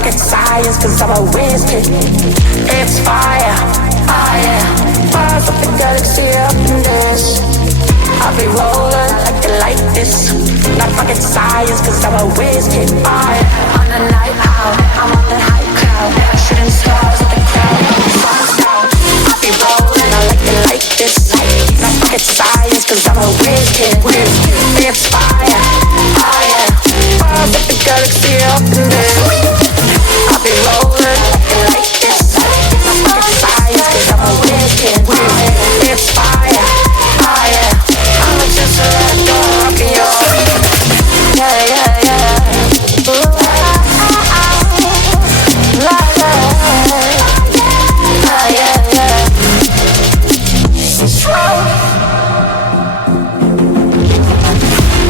rocket science, cause I'm a whiz kid. It's fire, fire. Bars of the galaxy up in this. I'll be rolling like it like this. Not rocket science, cause I'm a whiz kid. Fire. On the night out, I'm on the high cloud. Shooting stars with the crowd. Sun's down. I'll be rolling, I like it like this. Not rocket science, cause I'm a whiz kid. It's fire, fire. Bars of the galaxy up in this. I'll be rolling like this. Not rocket science, cause I'm a whiz kid. It's fire, fire. I'ma just let go of you. Yeah, yeah, yeah. Ooh, la, la, la, yeah, yeah.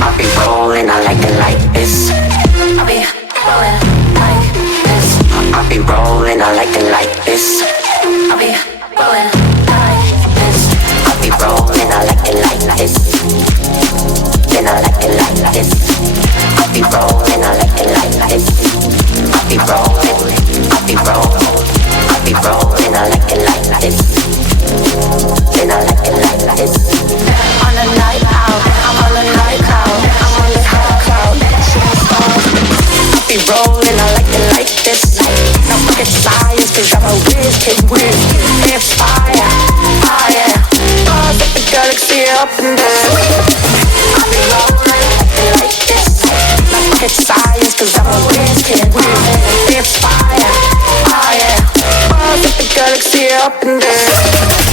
I'll be rolling, I like it like this. I'll be rolling like this. I'll be rolling, I like it like this. I'll be rolling like this. I'll be rolling, I like it like this. Then I like it like this. I'll be rolling, I like it like this. I'll be rolling, I'll be rolling, I'll be rolling, I like it like this. Then I like it like this. On the night out, I'm on the night cloud, I'm on the high cloud, shooting stars. I'll be rolling, I like it like this. Now forget science, cause I'm a whiz kid. It's fire, fire. Bars of the galaxy up in there. I'll be rolling like this. Now forget science, cause I'm a whiz kid. It's fire, fire. Bars of the galaxy up in there.